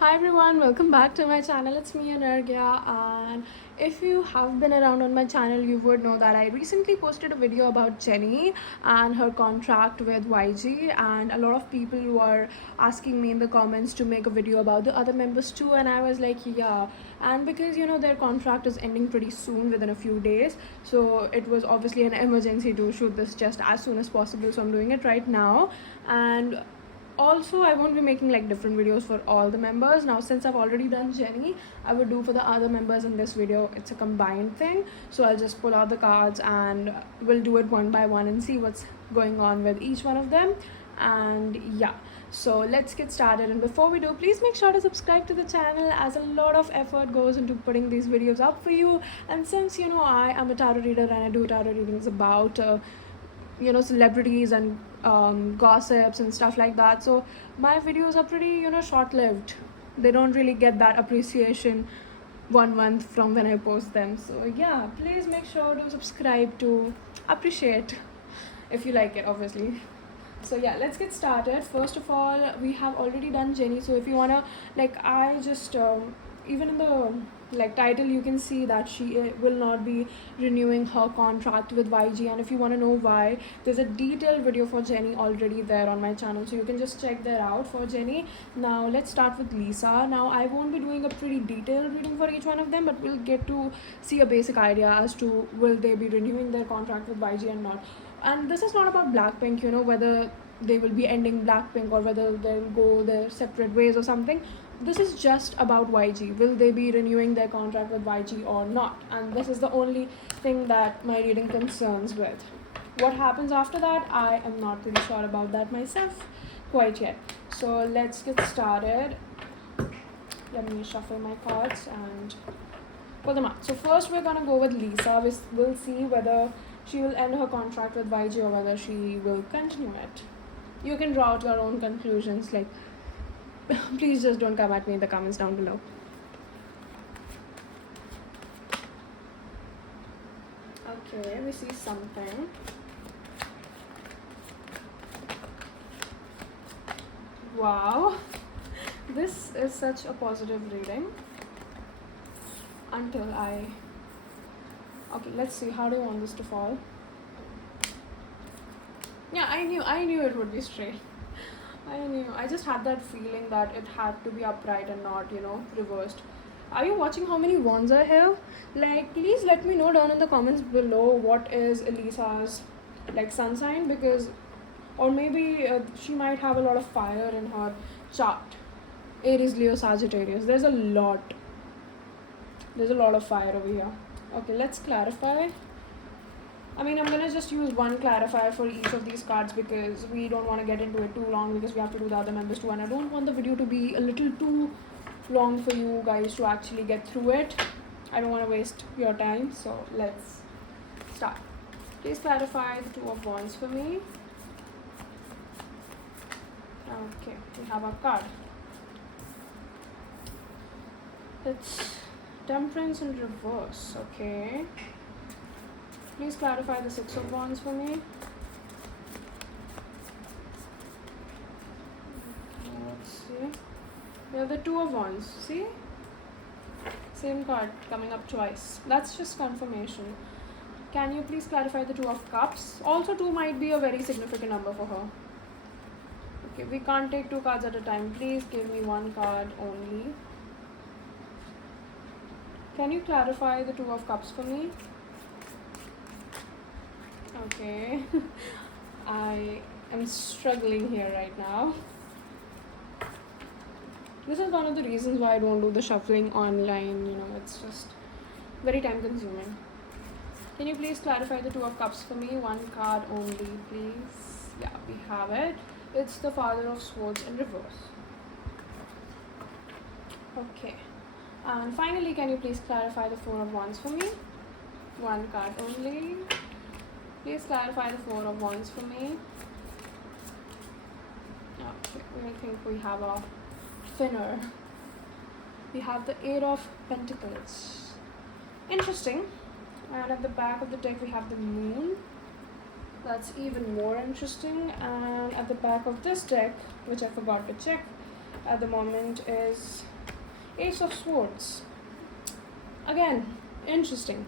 Hi everyone, welcome back to my channel. It's me Anarghya, and if you have been around on my channel, you would know that I recently posted a video about Jennie and her contract with YG, and a lot of people were asking me in the comments to make a video about the other members too, and I was like, yeah. And because their contract is ending pretty soon, within a few days, so it was obviously an emergency to shoot this just as soon as possible, so I'm doing it right now. And also, I won't be making like different videos for all the members now, since I've already done Jennie. I would do for the other members in this video. It's a combined thing, so I'll just pull out the cards and we'll do it one by one and see what's going on with each one of them. And yeah, so let's get started. And before we do, please make sure to subscribe to the channel, as a lot of effort goes into putting these videos up for you. And since I am a tarot reader and I do tarot readings about celebrities and gossips and stuff like that, so my videos are pretty short-lived. They don't really get that appreciation 1 month from when I post them. So yeah, please make sure to subscribe to appreciate if you like it, obviously. So yeah, let's get started. First of all, we have already done Jennie, so if you wanna, I just even in the title, you can see that she will not be renewing her contract with YG. And if you want to know why, there's a detailed video for Jennie already there on my channel, so you can just check that out for Jennie. Now let's start with Lisa. Now I won't be doing a pretty detailed reading for each one of them, but we'll get to see a basic idea as to will they be renewing their contract with YG or not. And this is not about Blackpink, whether they will be ending Blackpink or whether they'll go their separate ways or something. This is just about YG. Will they be renewing their contract with YG or not? And this is the only thing that my reading concerns with. What happens after that, I am not really sure about that myself quite yet. So let's get started. Let me shuffle my cards and pull them out. So first we're gonna go with Lisa. We'll see whether she will end her contract with YG or whether she will continue it. You can draw out your own conclusions. Please just don't come at me in the comments down below. Okay, we see something. Wow, this is such a positive reading. Okay, let's see, how do you want this to fall? Yeah, I knew it would be straight. I just had that feeling that it had to be upright and not, reversed. Are you watching how many wands are here? Please let me know down in the comments below what is Elisa's sun sign, because, or maybe she might have a lot of fire in her chart. Aries, Leo, Sagittarius. There's a lot of fire over here. Okay, let's clarify. I'm gonna just use one clarifier for each of these cards because we don't want to get into it too long, because we have to do the other members too, and I don't want the video to be a little too long for you guys to actually get through it. I don't want to waste your time, so let's start. Please clarify the Two of Wands for me. Okay, we have our card. It's Temperance in reverse. Okay, please clarify the Six of Wands for me. Let's see. We have the Two of Wands. See? Same card coming up twice. That's just confirmation. Can you please clarify the Two of Cups? Also, 2 might be a very significant number for her. Okay, we can't take 2 cards at a time. Please give me 1 card only. Can you clarify the Two of Cups for me? Okay. I am struggling here right now. This is one of the reasons why I don't do the shuffling online. It's just very time consuming. Can you please clarify the Two of Cups for me? 1 card only, please. Yeah, we have it. It's the Father of Swords in reverse. Okay. And finally, can you please clarify the Four of Wands for me? 1 card only. Please clarify the Four of Wands for me. Okay, I think we have a thinner. We have the Eight of Pentacles. Interesting. And at the back of the deck we have the Moon. That's even more interesting. And at the back of this deck, which I forgot to check, at the moment is Ace of Swords. Again, interesting.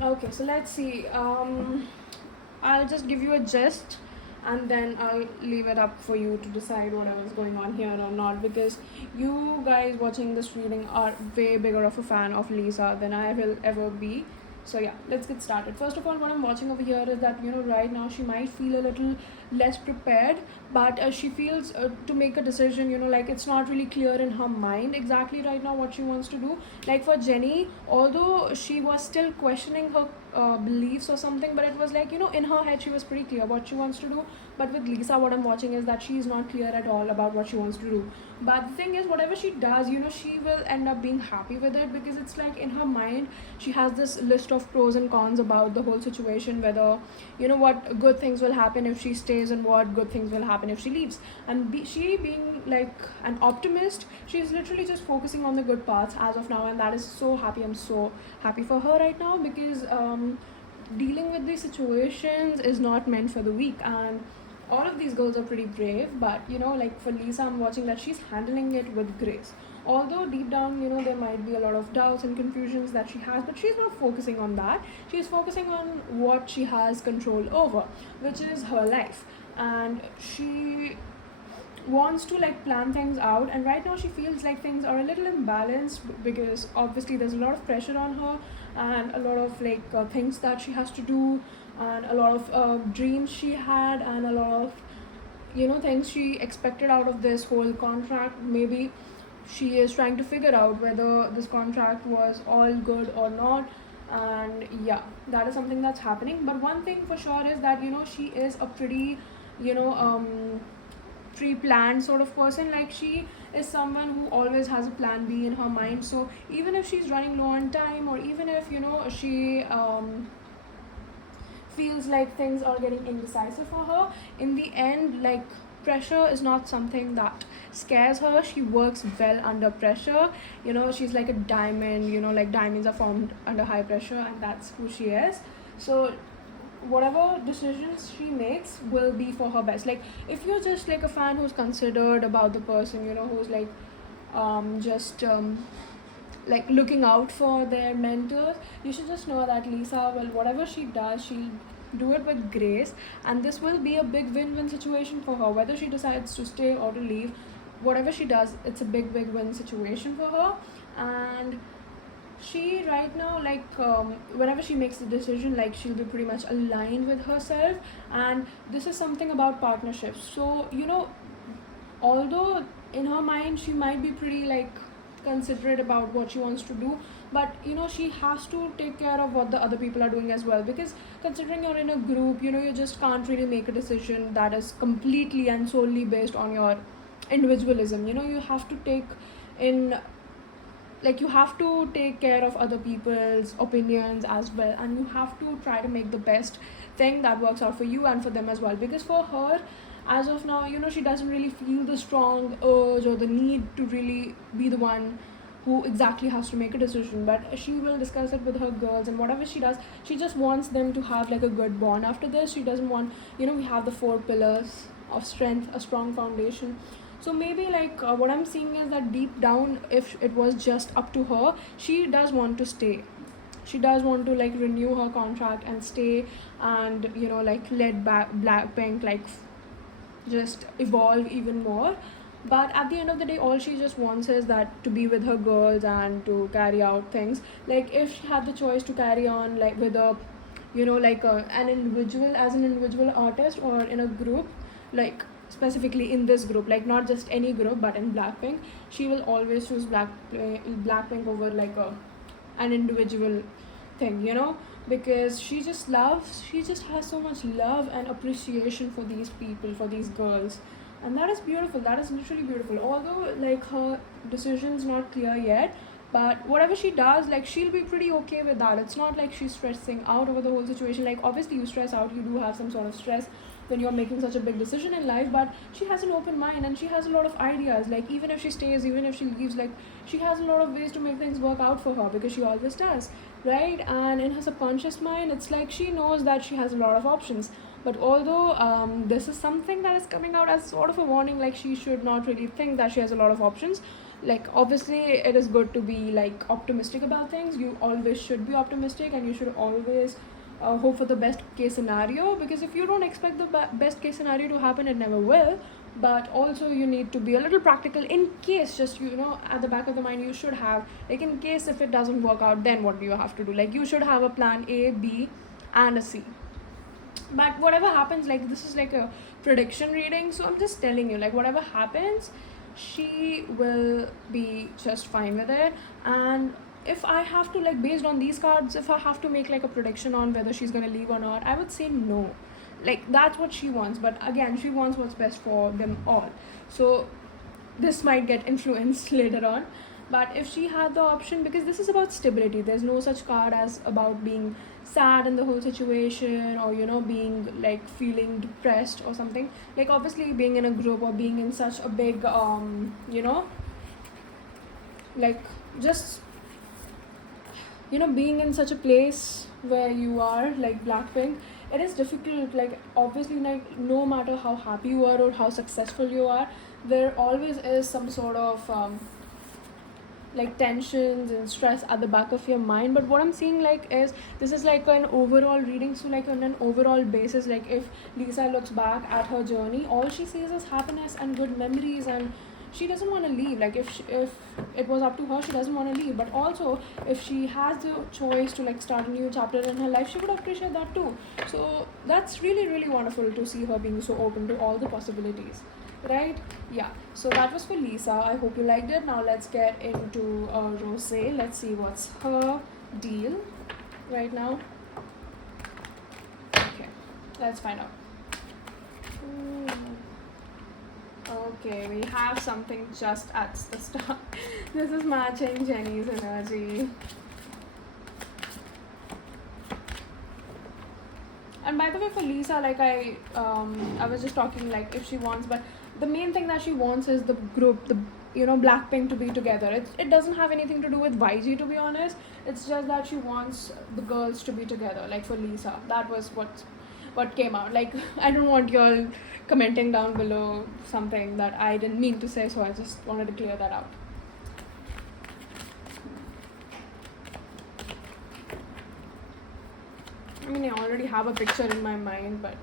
Okay, so let's see. I'll just give you a gist and then I'll leave it up for you to decide whatever's going on here or not, because you guys watching this reading are way bigger of a fan of Lisa than I will ever be. So yeah, let's get started. First of all, what I'm watching over here is that, right now she might feel a little less prepared, but she feels to make a decision, like it's not really clear in her mind exactly right now what she wants to do. Like for Jennie, although she was still questioning her beliefs or something, but it was like, in her head she was pretty clear what she wants to do. But with Lisa, what I'm watching is that she's not clear at all about what she wants to do. But the thing is, whatever she does, she will end up being happy with it, because it's like in her mind she has this list of pros and cons about the whole situation, whether what good things will happen if she stays and what good things will happen if she leaves. And she being like an optimist, she's literally just focusing on the good parts as of now, and that is so happy. I'm so happy for her right now, because dealing with these situations is not meant for the weak, and all of these girls are pretty brave. But like for Lisa, I'm watching that she's handling it with grace, although deep down there might be a lot of doubts and confusions that she has, but she's not focusing on that. She's focusing on what she has control over, which is her life, and she wants to like plan things out. And right now she feels like things are a little imbalanced, because obviously there's a lot of pressure on her, and a lot of like things that she has to do, and a lot of dreams she had, and a lot of things she expected out of this whole contract. Maybe she is trying to figure out whether this contract was all good or not. And yeah, that is something that's happening. But one thing for sure is that she is a pretty pre-planned sort of person. Like she is someone who always has a plan B in her mind. So even if she's running low on time, or even if she feels like things are getting indecisive for her, in the end, like pressure is not something that scares her. She works well under pressure. She's like a diamond. Like diamonds are formed under high pressure, and that's who she is. So whatever decisions she makes will be for her best. Like if you're just like a fan who's considered about the person, who's like just like looking out for their mentors, you should just know that Lisa will, whatever she does, she'll do it with grace, and this will be a big win-win situation for her. Whether she decides to stay or to leave, whatever she does, it's a big win situation for her. And she right now, like whenever she makes the decision, like she'll be pretty much aligned with herself. And this is something about partnerships. So although in her mind she might be pretty like considerate about what she wants to do, but she has to take care of what the other people are doing as well, because considering you're in a group, you just can't really make a decision that is completely and solely based on your individualism. You have to take in, like you have to take care of other people's opinions as well, and you have to try to make the best thing that works out for you and for them as well. Because for her, as of now, she doesn't really feel the strong urge or the need to really be the one who exactly has to make a decision. But she will discuss it with her girls, and whatever she does, she just wants them to have like a good bond after this. She doesn't want, we have the 4 pillars of strength, a strong foundation. So maybe like what I'm seeing is that deep down, if it was just up to her, she does want to stay. She does want to like renew her contract and stay, and like let Blackpink like just evolve even more. But at the end of the day, all she just wants is that to be with her girls and to carry out things. Like if she had the choice to carry on like with a like an individual, as an individual artist, or in a group, like specifically in this group, like not just any group but in Blackpink, she will always choose Blackpink over like an individual thing, because she just has so much love and appreciation for these people, for these girls. And that is beautiful. That is literally beautiful. Although like her decision's not clear yet, but whatever she does, like she'll be pretty okay with that. It's not like she's stressing out over the whole situation. Like obviously you stress out, you do have some sort of stress when you're making such a big decision in life, but she has an open mind and she has a lot of ideas. Like even if she stays, even if she leaves, like she has a lot of ways to make things work out for her, because she always does, right? And in her subconscious mind, it's like she knows that she has a lot of options. But although this is something that is coming out as sort of a warning, like she should not really think that she has a lot of options. Like obviously it is good to be like optimistic about things. You always should be optimistic, and you should always hope for the best case scenario, because if you don't expect the best case scenario to happen, it never will. But also you need to be a little practical in case, just at the back of the mind you should have, like, in case if it doesn't work out, then what do you have to do? Like you should have a plan A, B and a C. But whatever happens, like this is like a prediction reading, so I'm just telling you, like whatever happens, she will be just fine with it. And if I have to, like, based on these cards, if I have to make like a prediction on whether she's gonna leave or not, I would say no. Like that's what she wants, but again, she wants what's best for them all. So this might get influenced later on. But if she had the option, because this is about stability, there's no such card as about being sad in the whole situation, or being like feeling depressed or something. Like obviously being in a group or being in such a big like just being in such a place where you are like Blackpink, it is difficult. Like obviously, like no matter how happy you are or how successful you are, there always is some sort of like tensions and stress at the back of your mind. But what I'm seeing like is, this is like an overall reading, so like on an overall basis, like if Lisa looks back at her journey, all she sees is happiness and good memories, and she doesn't want to leave. Like if it was up to her, she doesn't want to leave. But also if she has the choice to like start a new chapter in her life, she would appreciate that too. So that's really, really wonderful to see her being so open to all the possibilities, right? Yeah, so that was for Lisa. I hope you liked it. Now let's get into Rose. Let's see what's her deal right now. Okay, let's find out. Okay, we have something just at the start. This is matching Jennie's energy. And by the way, for Lisa, like I was just talking like if she wants, but the main thing that she wants is the group, the Blackpink to be together. It doesn't have anything to do with YG, to be honest. It's just that she wants the girls to be together. Like for Lisa, that was what came out. Like I don't want y'all commenting down below something that I didn't mean to say, so I just wanted to clear that out. I mean, I already have a picture in my mind, but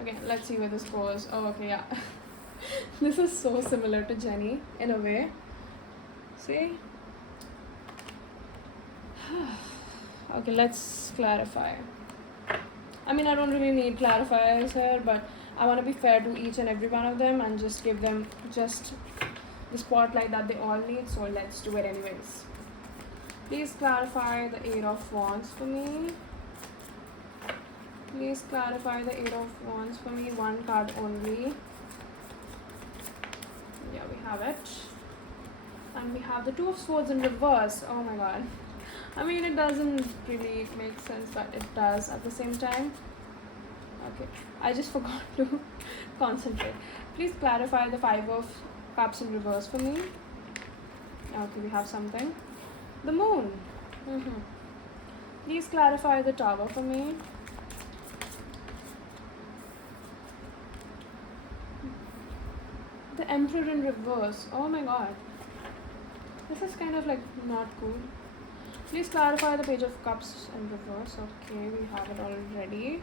okay, let's see where this goes. Oh, okay, yeah. This is so similar to Jennie in a way. See? Okay, let's clarify. I mean, I don't really need clarifiers here, but I want to be fair to each and every one of them and just give them just the spotlight that they all need, so let's do it anyways. Please clarify the Eight of Wands for me. Please clarify the Eight of Wands for me. One card only. Yeah, we have it. And we have the Two of Swords in reverse. Oh my god. I mean, it doesn't really make sense, but it does at the same time. Okay, I just forgot to concentrate. Please clarify the Five of Cups in reverse for me. Okay, we have something. The Moon. Please clarify the Tower for me. The Emperor in reverse. Oh my god. This is kind of like not cool. Please clarify the Page of Cups in reverse. Okay, we have it already.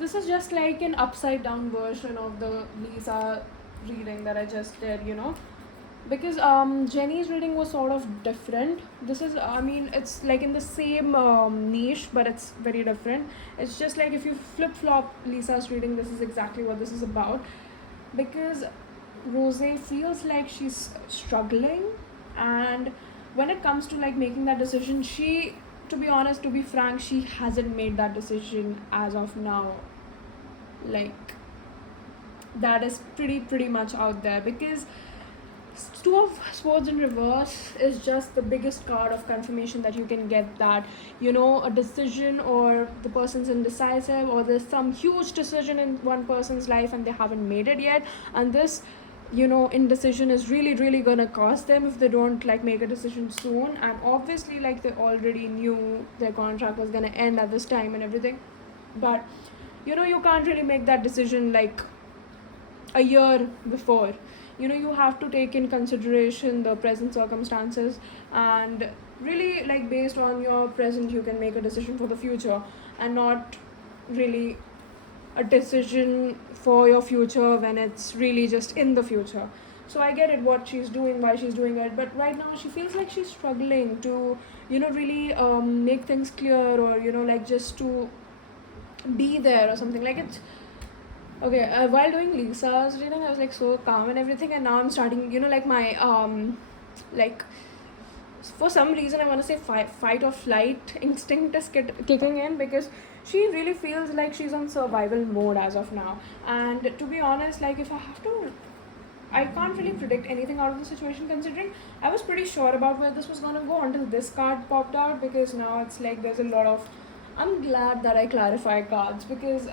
This is just like an upside down version of the Lisa reading that I just did, because Jennie's reading was sort of different. This is, I mean, it's like in the same niche, but it's very different. It's just like if you flip-flop Lisa's reading, this is exactly what this is about. Because Rose feels like she's struggling, and when it comes to like making that decision, she, to be honest, to be frank, she hasn't made that decision as of now. Like that is pretty much out there, because Two of Swords in reverse is just the biggest card of confirmation that you can get, that a decision, or the person's indecisive, or there's some huge decision in one person's life and they haven't made it yet, and this indecision is really gonna cost them if they don't like make a decision soon. And obviously like they already knew their contract was gonna end at this time and everything, but you can't really make that decision like a year before. You have to take in consideration the present circumstances, and really, like, based on your present, you can make a decision for the future, and not really a decision for your future when it's really just in the future. So I get it, what she's doing, why she's doing it, but right now she feels like she's struggling to really make things clear, or like, just to be there or something. Like, it's okay. While doing Lisa's reading, I was like so calm and everything, and now I'm starting, like, my like, for some reason I want to say fight or flight instinct is kicking in, because she really feels like she's on survival mode as of now. And to be honest, like, if I have to, I can't really predict anything out of the situation, considering I was pretty sure about where this was going to go until this card popped out, because now it's like there's a lot of, I'm glad that I clarify cards, because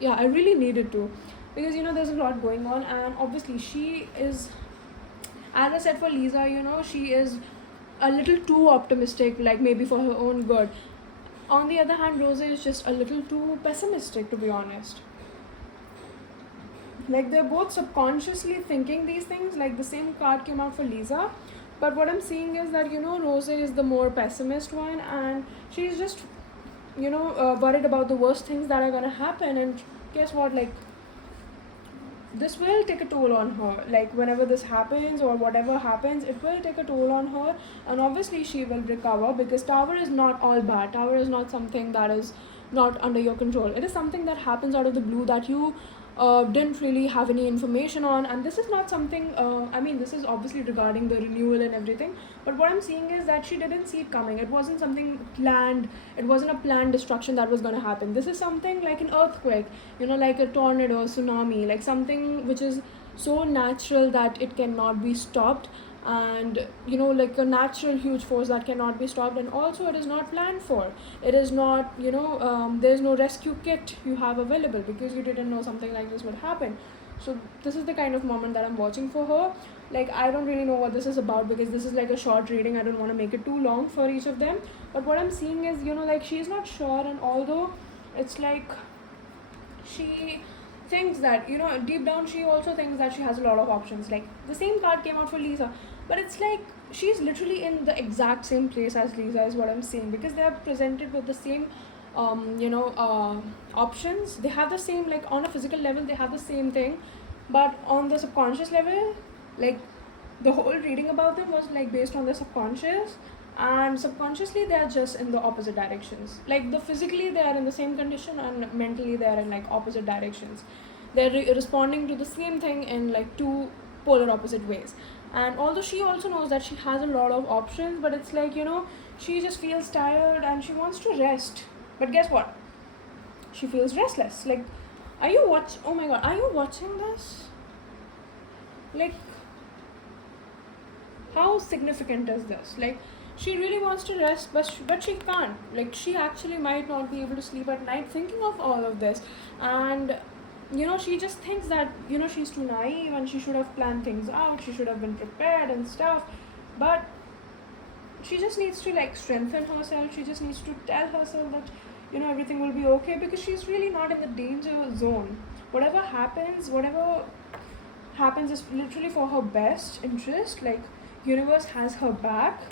yeah, I really needed to, because there's a lot going on. And obviously she is, as I said, for Lisa, she is a little too optimistic, like maybe for her own good. On the other hand, Rosa is just a little too pessimistic, to be honest. Like, they're both subconsciously thinking these things. Like, the same card came out for Lisa, but what I'm seeing is that Rosa is the more pessimist one, and she's just worried about the worst things that are gonna happen. And guess what, like, this will take a toll on her. Like, whenever this happens or whatever happens, it will take a toll on her. And obviously she will recover, because Tower is not all bad. Tower is not something that is not under your control. It is something that happens out of the blue that you didn't really have any information on. And this is not something, I mean, this is obviously regarding the renewal and everything, but what I'm seeing is that she didn't see it coming. It wasn't something planned. It wasn't a planned destruction that was going to happen. This is something like an earthquake, like a tornado, a tsunami, like something which is so natural that it cannot be stopped, and like a natural huge force that cannot be stopped. And also, it is not planned for. It is not, there's no rescue kit you have available, because you didn't know something like this would happen. So this is the kind of moment that I'm watching for her. Like, I don't really know what this is about, because this is like a short reading. I don't want to make it too long for each of them, but what I'm seeing is like, she's not sure. And although it's like, she thinks that deep down, she also thinks that she has a lot of options. Like, the same card came out for Lisa, but it's like she's literally in the exact same place as Lisa, is what I'm saying, because they are presented with the same options. They have the same, like, on a physical level they have the same thing, but on the subconscious level, like, the whole reading about them was like based on the subconscious, and subconsciously they are just in the opposite directions. Like, the physically they are in the same condition, and mentally they are in like opposite directions. They're responding to the same thing in like two polar opposite ways. And although she also knows that she has a lot of options, but it's like she just feels tired and she wants to rest. But guess what, she feels restless. Like, oh my god, are you watching this? Like, how significant is this? Like, she really wants to rest, but she can't. Like, she actually might not be able to sleep at night thinking of all of this. And she just thinks that she's too naive, and she should have planned things out, she should have been prepared and stuff. But she just needs to like strengthen herself. She just needs to tell herself that everything will be okay, because she's really not in the danger zone. Whatever happens is literally for her best interest. Like, universe has her back,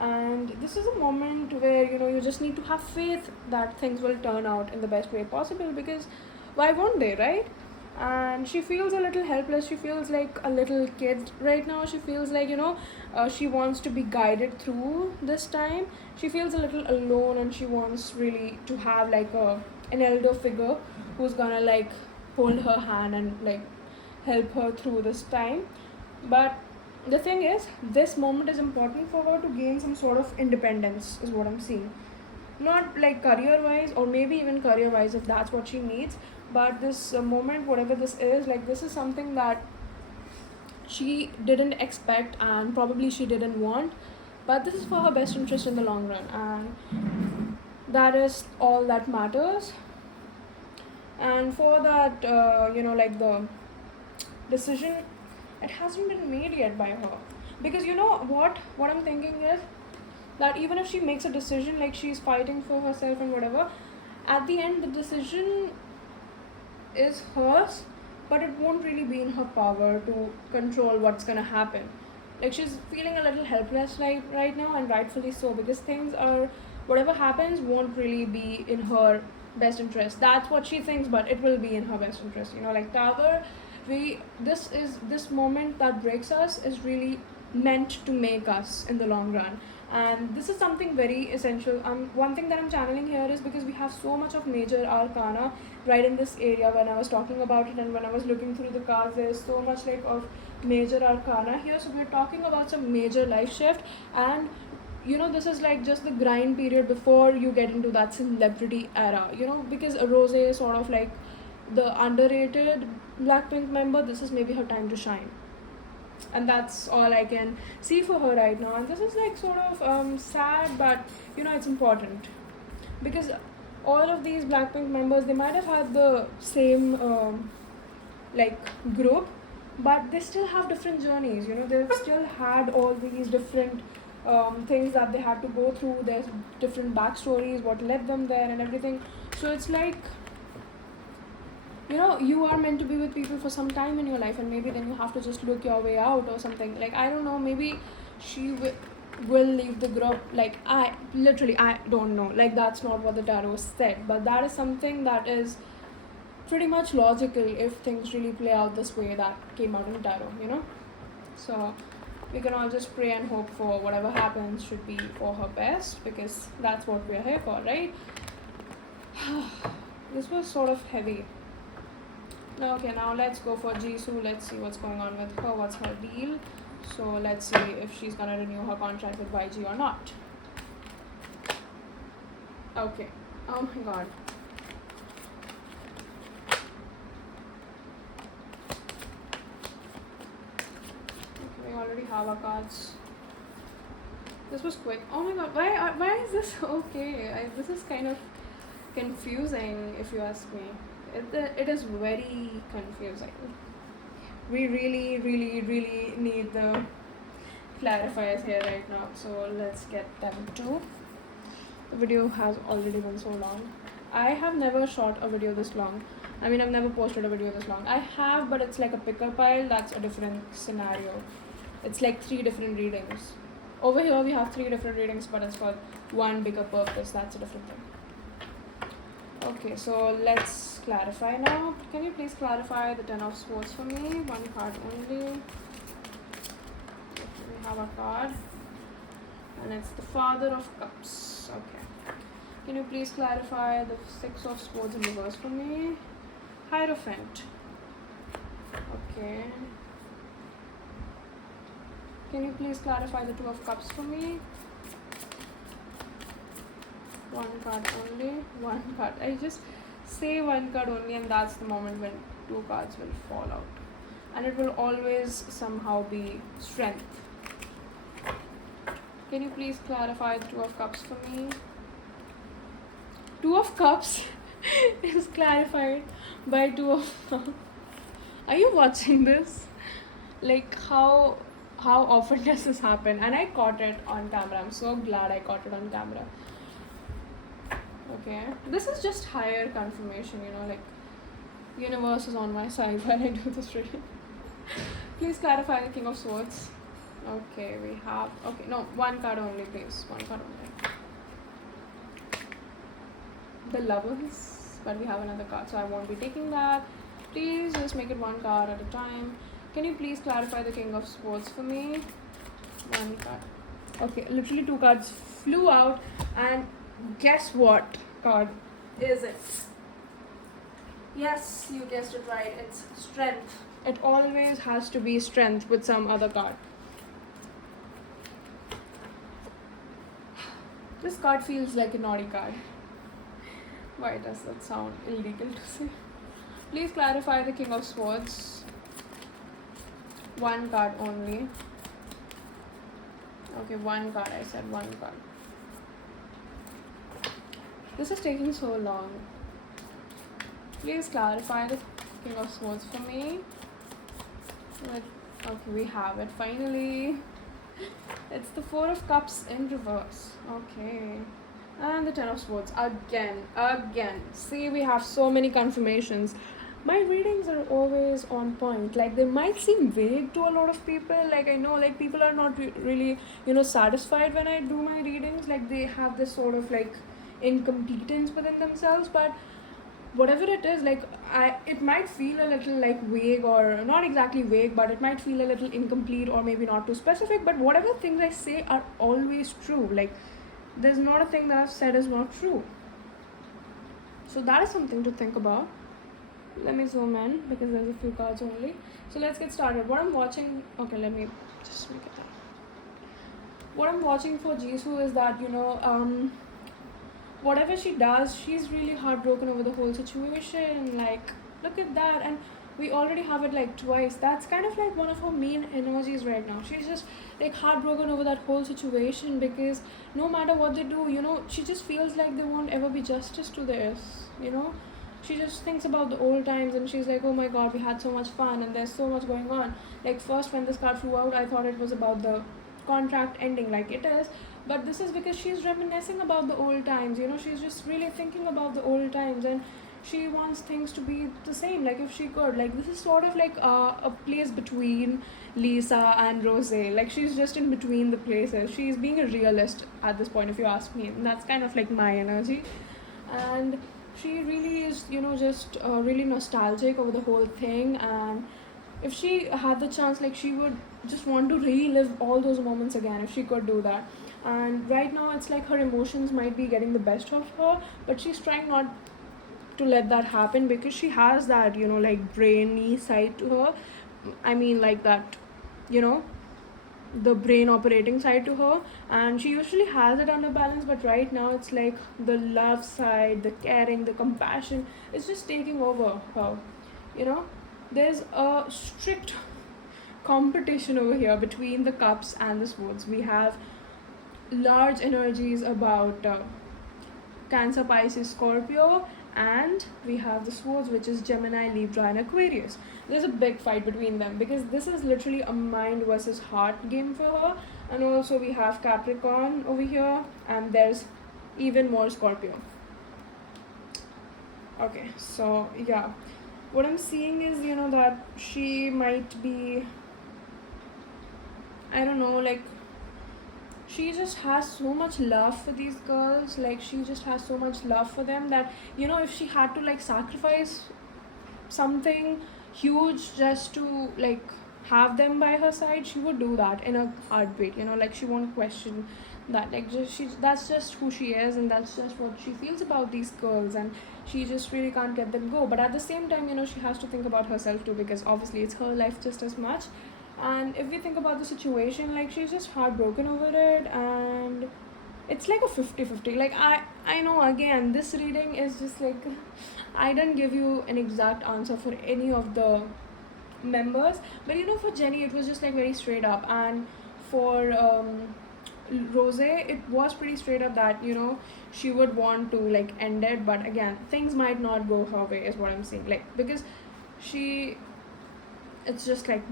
and this is a moment where you just need to have faith that things will turn out in the best way possible, because why won't they, right? And she feels a little helpless. She feels like a little kid right now. She feels like she wants to be guided through this time. She feels a little alone, and she wants really to have like an elder figure who's gonna like hold her hand and like help her through this time. But the thing is, this moment is important for her to gain some sort of independence, is what I'm seeing. Not like career wise, or maybe even career wise if that's what she needs, but this moment, whatever this is, like, this is something that she didn't expect and probably she didn't want, but this is for her best interest in the long run, and that is all that matters. And for that, like, the decision, it hasn't been made yet by her, because what I'm thinking is that even if she makes a decision, like, she's fighting for herself and whatever, at the end the decision is hers, but it won't really be in her power to control what's gonna happen. Like, she's feeling a little helpless right now, and rightfully so, because things are, whatever happens won't really be in her best interest. That's what she thinks, but it will be in her best interest. You know, like Tower, this moment that breaks us is really meant to make us in the long run. And this is something very essential. One thing that I'm channeling here is because we have so much of major arcana right in this area. When I was talking about it and when I was looking through the cards, there's so much like of major arcana here. So we're talking about some major life shift, and you know, this is like just the grind period before you get into that celebrity era, you know, because Rose is sort of like the underrated Blackpink member. This is maybe her time to shine, and that's all I can see for her right now. And this is like sort of sad, but you know, it's important, because all of these Blackpink members, they might have had the same like group, but they still have different journeys. You know, they've still had all these different things that they had to go through. There's different backstories, what led them there and everything. So it's like, you know, you are meant to be with people for some time in your life, and maybe then you have to just look your way out or something. Like, I don't know, maybe she will leave the group. Like, I don't know. Like, that's not what the tarot said, but that is something that is pretty much logical if things really play out this way that came out in tarot, you know. So we can all just pray and hope for whatever happens should be for her best, because that's what we're here for, right? This was sort of heavy. Okay, now let's go for Jisoo. Let's see what's going on with her, what's her deal. So let's see if she's gonna renew her contract with YG or not. Okay. Oh my god. Okay, we already have our cards. This was quick. Oh my god, why is this okay? This is kind of confusing, if you ask me. It is very confusing. We really need the clarifiers here right now, so let's get them too. The video has already been so long. I have never shot a video this long. I mean, I've never posted a video this long. I have, but it's like a picker pile. That's a different scenario. It's like 3 different readings. Over here we have 3 different readings, but it's for one bigger purpose. That's a different thing. Okay, so let's clarify now. Can you please clarify the 10 of Swords for me? One card only. Okay, we have a card, and it's the Father of Cups. Okay. Can you please clarify the 6 of Swords in reverse for me? Hierophant. Okay. Can you please clarify the 2 of Cups for me? One card only. One card. I just say one card only, and that's the moment when 2 cards will fall out. And it will always somehow be strength. Can you please clarify the 2 of Cups for me? 2 of Cups is clarified by 2 of Cups. Are you watching this? Like, how often does this happen? And I caught it on camera. I'm so glad I caught it on camera. Okay, this is just higher confirmation, you know, like universe is on my side when I do this reading. Please clarify the King of Swords. Okay, we have, okay, no, 1 card only, please. 1 card only. The Lovers, but we have another card, so I won't be taking that. Please just make it 1 card at a time. Can you please clarify the King of Swords for me? 1 card. Okay, literally 2 cards flew out, and guess what card is it? Yes, you guessed it right. It's Strength. It always has to be Strength with some other card. This card feels like a naughty card. Why does that sound illegal to say? Please clarify the King of Swords. 1 card only. Okay, 1 card. I said 1 card. This is taking so long. Please clarify the King of Swords for me. Okay, we have it finally. It's the 4 of Cups in reverse. Okay. And the 10 of Swords again. See, we have so many confirmations. my readings are always on point. Like they might seem vague to a lot of people. Like I know like people are not really satisfied when I do my readings. Like they have this sort of like incompetence within themselves. But whatever it is, like it might feel a little like vague, or not exactly vague, but it might feel a little incomplete or maybe not too specific. But whatever things I say are always true. Like there's not a thing that I've said is not true. So that is something to think about. Let me zoom in because there's a few cards only. So let's get started. What I'm watching, okay, let me just make it that. What I'm watching for Jisoo is that, whatever she does, she's really heartbroken over the whole situation. Like, look at that. And we already have it like twice. That's kind of like one of her main energies right now. She's just like heartbroken over that whole situation because no matter what they do, she just feels like there won't ever be justice to this. She just thinks about the old times and she's like, oh my god, we had so much fun and there's so much going on. Like first when this card flew out, I thought it was about the contract ending, like it is, but this is because she's reminiscing about the old times. She's just really thinking about the old times and she wants things to be the same, like if she could. Like this is sort of like a place between Lisa and Rose. Like she's just in between the places. She's being a realist at this point, if you ask me, and that's kind of like my energy. And she really is just really nostalgic over the whole thing. And if she had the chance, like she would just want to relive all those moments again if she could do that. And right now it's like her emotions might be getting the best of her, but she's trying not to let that happen because she has that like brainy side to her. I mean like that you know the brain operating side to her, and she usually has it under balance, but right now it's like the love side, the caring, the compassion is just taking over her. you know there's a strict competition over here between the cups and the swords. We have large energies about Cancer, Pisces, Scorpio, and we have the swords, which is Gemini, Libra, and Aquarius. There's a big fight between them because this is literally a mind versus heart game for her. And also we have Capricorn over here, and there's even more Scorpio. Okay, so yeah, what I'm seeing is that she might be, I don't know, like she just has so much love for these girls. Like she just has so much love for them that if she had to like sacrifice something huge just to like have them by her side, she would do that in a heartbeat. Like she won't question that. Like that's just who she is, and that's just what she feels about these girls, and she just really can't get them go. But at the same time, she has to think about herself too, because obviously it's her life just as much. And if we think about the situation, like she's just heartbroken over it, and it's like a 50-50. Like I know, again, this reading is just like I didn't give you an exact answer for any of the members, but for Jenny it was just like very straight up, and for Rose it was pretty straight up that she would want to like end it, but again things might not go her way is what I'm saying. Like because it's just like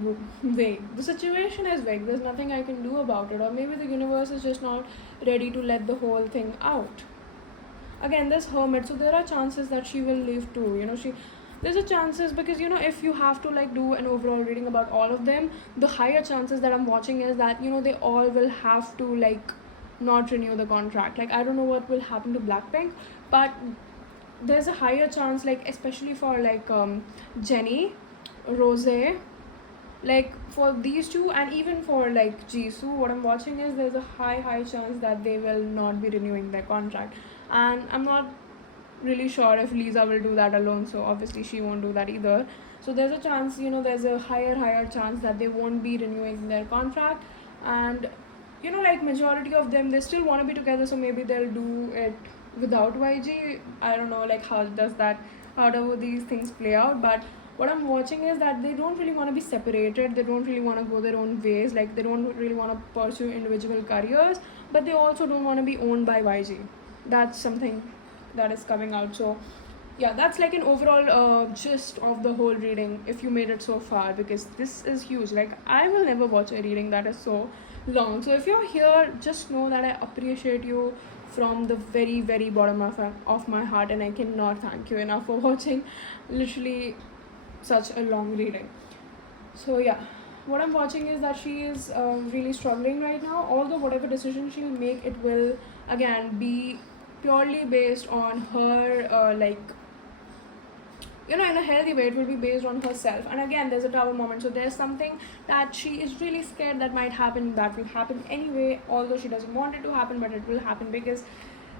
vague. The situation is vague. There's nothing I can do about it, or maybe the universe is just not ready to let the whole thing out. Again, there's Hermit, so there are chances that she will leave too. There's a chances because if you have to like do an overall reading about all of them, the higher chances that I'm watching is that they all will have to like not renew the contract. Like I don't know what will happen to Blackpink, but there's a higher chance, like especially for like Jennie, Rose, like for these two, and even for like Jisoo, what I'm watching is there's a high chance that they will not be renewing their contract. And I'm not really sure if Lisa will do that alone, so obviously she won't do that either. So there's a chance, there's a higher chance that they won't be renewing their contract. And like majority of them, they still want to be together, so maybe they'll do it without YG. I don't know like how do these things play out, but what I'm watching is that they don't really want to be separated. They don't really want to go their own ways. Like they don't really want to pursue individual careers, but they also don't want to be owned by YG. That's something that is coming out. So yeah, that's like an overall gist of the whole reading if you made it so far, because this is huge. Like I will never watch a reading that is so long. So if you're here, just know that I appreciate you from the very bottom of my heart, and I cannot thank you enough for watching. Literally such a long reading. So yeah, what I'm watching is that she is really struggling right now. Although whatever decision she'll make, it will again be purely based on her, in a healthy way. It will be based on herself. And again, there's a tower moment, so there's something that she is really scared that might happen, that will happen anyway, although she doesn't want it to happen, but it will happen because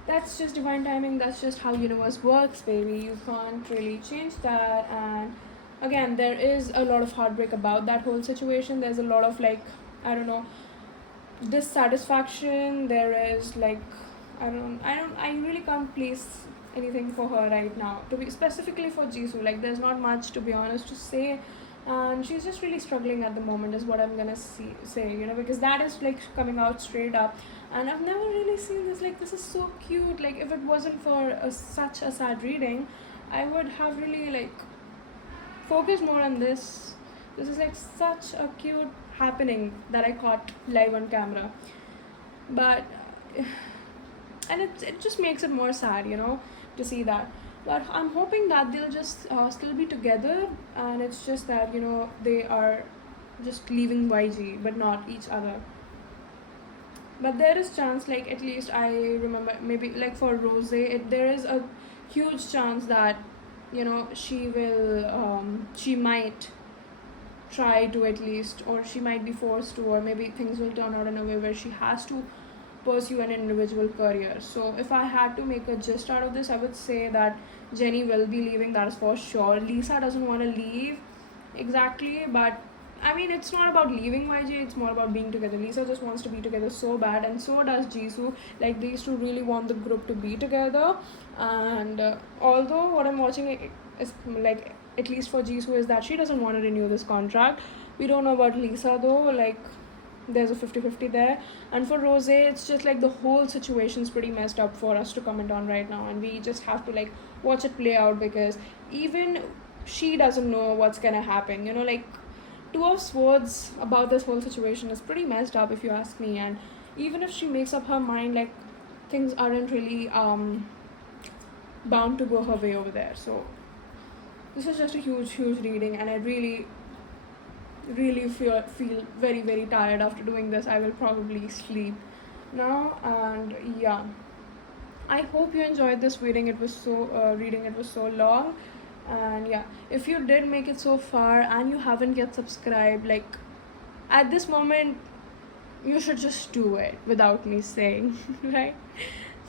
that's just divine timing. That's just how universe works, baby. You can't really change that. And again, there is a lot of heartbreak about that whole situation. There's a lot of, like, I don't know, dissatisfaction. There is, like, I really can't place anything for her right now, to be specifically for Jisoo. Like, there's not much, to be honest, to say. And she's just really struggling at the moment, is what I'm gonna say, because that is, like, coming out straight up. And I've never really seen this. Like, this is so cute. Like, if it wasn't for such a sad reading, I would have really, like, focused more on this. This is, like, such a cute happening that I caught live on camera. But and it just makes it more sad, to see that. But I'm hoping that they'll just still be together, and it's just that, they are just leaving YG but not each other. But there is chance, like, at least I remember, maybe like for Rose, there is a huge chance that, she might try to, at least, or she might be forced to, or maybe things will turn out in a way where she has to pursue an individual career. So if I had to make a gist out of this, I would say that Jennie will be leaving, that is for sure. Lisa doesn't want to leave exactly, but I mean, it's not about leaving YG, it's more about being together. Lisa just wants to be together so bad, and so does Jisoo. Like, these two really want the group to be together. And although what I'm watching is, like, at least for Jisoo, is that she doesn't want to renew this contract. We don't know about Lisa though. Like, there's a 50-50 there. And for Rose, it's just like the whole situation's pretty messed up for us to comment on right now, and we just have to, like, watch it play out, because even she doesn't know what's gonna happen. Like, Two of Swords about this whole situation is pretty messed up, if you ask me. And even if she makes up her mind, like, things aren't really bound to go her way over there. So this is just a huge reading, and I really feel very, very tired after doing this. I will probably sleep now. And yeah, I hope you enjoyed this reading. It was so long. And yeah, if you did make it so far and you haven't yet subscribed, like, at this moment you should just do it without me saying right?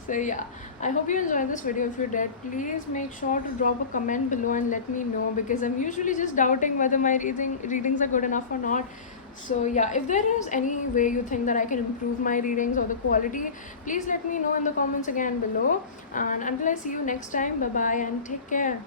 So yeah, I hope you enjoyed this video. If you did, please make sure to drop a comment below and let me know, because I'm usually just doubting whether my readings are good enough or not. So yeah, if there is any way you think that I can improve my readings or the quality, please let me know in the comments again below. And until I see you next time, bye bye and take care.